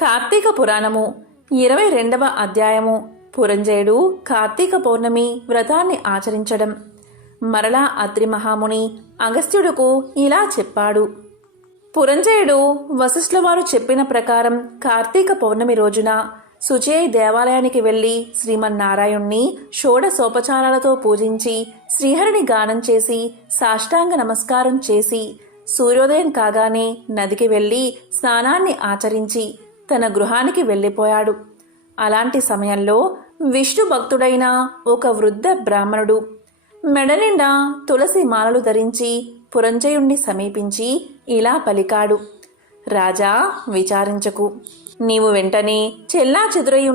కార్తీక పురాణము ఇరవై రెండవ అధ్యాయము. పురంజయుడు కార్తీక పౌర్ణమి వ్రతాన్ని ఆచరించడం. మరలా అత్రి మహాముని అగస్త్యుడుకు ఇలా చెప్పాడు. పురంజయుడు వశిష్ఠుల వారు చెప్పిన ప్రకారం కార్తీక పౌర్ణమి రోజున శుచయ దేవాలయానికి వెళ్ళి శ్రీమన్నారాయణ్ణి షోడసోపచారాలతో పూజించి శ్రీహరిని గానం చేసి సాష్టాంగ నమస్కారం చేసి సూర్యోదయం కాగానే నదికి వెళ్ళి స్నానాన్ని ఆచరించి తన గృహానికి వెళ్ళిపోయాడు. అలాంటి సమయంలో విష్ణు భక్తుడైన ఒక వృద్ధ బ్రాహ్మణుడు మెడనిండా తులసి మాలలు ధరించి పురంజయుణ్ణి సమీపించి ఇలా పలికాడు. రాజా విచారించకు. నీవు వెంటనే చెల్లా చెదురై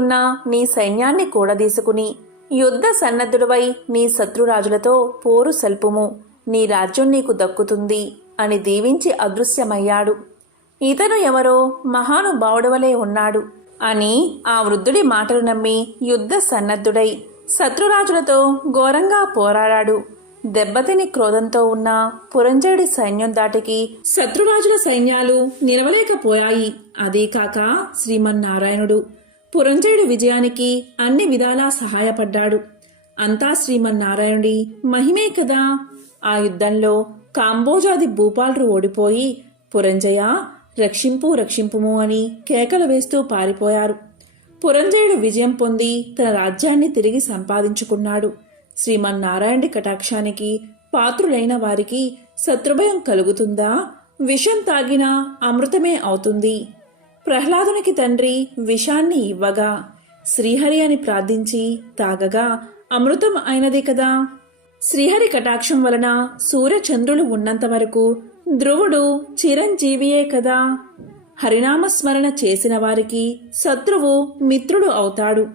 నీ సైన్యాన్ని కూడదీసుకుని యుద్ధ సన్నద్ధుడివై నీ శత్రురాజులతో పోరు సల్పుము. నీ రాజ్యం నీకు దక్కుతుంది అని దీవించి అదృశ్యమయ్యాడు. ఇతను ఎవరో మహానుభావుడవలే ఉన్నాడు అని ఆ వృద్ధుడి మాటలు నమ్మి యుద్ధ సన్నద్ధుడై శత్రురాజులతో ఘోరంగా పోరాడాడు. దెబ్బతిని క్రోధంతో ఉన్న పురంజయుడి సైన్యం దాటికి శత్రురాజుల సైన్యాలు నిలవలేకపోయాయి. అదే కాక శ్రీమన్నారాయణుడు పురంజయుడి విజయానికి అన్ని విధాలా సహాయపడ్డాడు. అంతా శ్రీమన్నారాయణుడి మహిమే కదా. ఆ యుద్ధంలో కాంబోజాది భూపాలురు ఓడిపోయి పురంజయ రక్షింపు రక్షింపుము అని కేకలు వేస్తూ పారిపోయారు. పురంజయుడు విజయం పొంది తన రాజ్యాన్ని తిరిగి సంపాదించుకున్నాడు. శ్రీమన్నారాయణుడి కటాక్షానికి పాత్రులైన వారికి శత్రుభయం కలుగుతుందా? విషం తాగినా అమృతమే అవుతుంది. ప్రహ్లాదునికి తండ్రి విషాన్ని ఇవ్వగా శ్రీహరి అని ప్రార్థించి తాగగా అమృతం అయినది కదా? శ్రీహరి కటాక్షం వలన సూర్యచంద్రులు ఉన్నంత వరకు ధ్రువుడు చిరంజీవియే కదా. హరినామస్మరణ చేసిన వారికి శత్రువు మిత్రుడు అవుతాడు.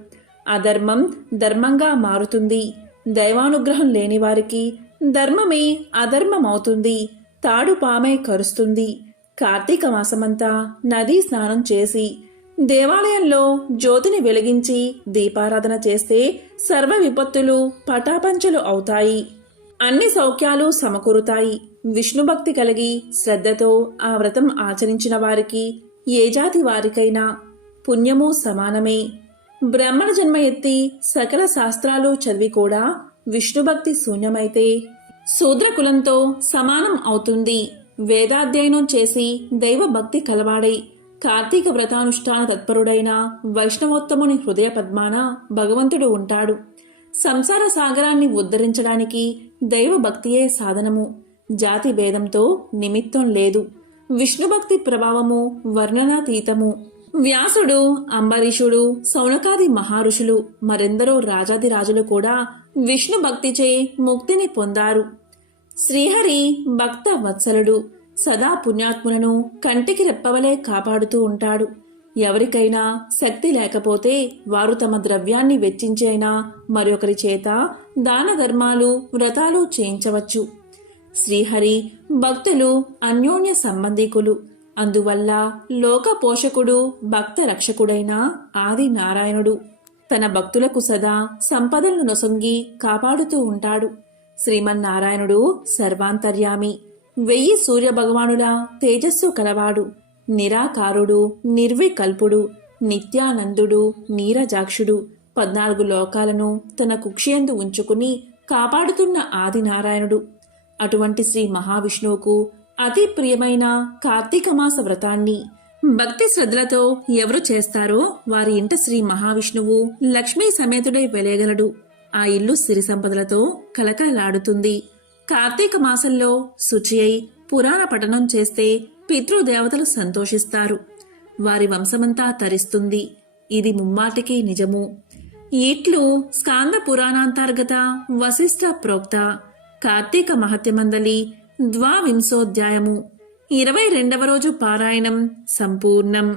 అధర్మం ధర్మంగా మారుతుంది. దైవానుగ్రహం లేని వారికి ధర్మమే అధర్మమవుతుంది. తాడు పామై కరుస్తుంది. కార్తీక మాసమంతా నదీ స్నానం చేసి దేవాలయంలో జ్యోతిని వెలిగించి దీపారాధన చేస్తే సర్వ విపత్తులు పటాపంచలు అవుతాయి. అన్ని సౌఖ్యాలు సమకూరుతాయి. విష్ణుభక్తి కలిగి శ్రద్ధతో ఆ వ్రతం ఆచరించిన వారికి ఏ జాతి వారికైనా పుణ్యము సమానమే. బ్రహ్మణ జన్మ ఎత్తి సకల శాస్త్రాలు చదివి కూడా విష్ణుభక్తి శూన్యమైతే శూద్రకులంతో సమానం అవుతుంది. వేదాధ్యయనం చేసి దైవభక్తి కలవాడై కార్తీక వ్రతానుష్ఠాన తత్పరుడైన వైష్ణవోత్తముని హృదయ పద్మాన భగవంతుడు ఉంటాడు. సంసార సాగరాన్ని ఉద్ధరించడానికి దైవ భక్తియే సాధనము. జాతి భేదంతో నిమిత్తం లేదు. విష్ణుభక్తి ప్రభావము వర్ణనాతీతము. వ్యాసుడు అంబరీషుడు సౌనకాది మహారుషులు మరెందరో రాజాది రాజులు కూడా విష్ణు భక్తిచే ముక్తిని పొందారు. శ్రీహరి భక్త వత్సలుడు సదా పుణ్యాత్ములను కంటికి రెప్పవలే కాపాడుతూ ఉంటాడు. ఎవరికైనా శక్తి లేకపోతే వారు తమ ద్రవ్యాన్ని వెచ్చించైనా మరొకరి చేత దాన ధర్మాలు వ్రతాలు చేయించవచ్చు. శ్రీహరి భక్తులు అన్యోన్య సంబంధికులు. అందువల్ల లోక పోషకుడు భక్త రక్షకుడైన ఆది నారాయణుడు తన భక్తులకు సదా సంపదలను నొసొంగి కాపాడుతూ ఉంటాడు. శ్రీమన్నారాయణుడు సర్వాంతర్యామి. వెయ్యి సూర్య భగవానుల తేజస్సు కలవాడు. నిరాకారుడు నిర్వికల్పుడు నిత్యానందుడు నీరజాక్షుడు. పద్నాలుగు లోకాలను తన కుక్షియందు ఉంచుకుని కాపాడుతున్న ఆదినారాయణుడు. అటువంటి శ్రీ మహావిష్ణువుకు అతి ప్రియమైన కార్తీక మాస వ్రతాన్ని భక్తి శ్రద్ధలతో ఎవరు చేస్తారో వారి ఇంట శ్రీ మహావిష్ణువు లక్ష్మీ సమేతుడై వెలేగలడు ఆ ఇల్లు సిరి సంపదలతో కలకలలాడుతుంది కార్తీక మాసంలో శుచి అయి పురాణ పఠనం చేస్తే పితృదేవతలు సంతోషిస్తారు. వారి వంశమంతా తరిస్తుంది. ఇది ముమ్మాటికి నిజము. ఇట్లు స్కాంద పురాణాంతర్గత వశిష్ఠ ప్రోక్త కార్తీక మహత్యమందలి ద్వావింశోధ్యాయము. ఇరవై రెండవ రోజు పారాయణం సంపూర్ణం.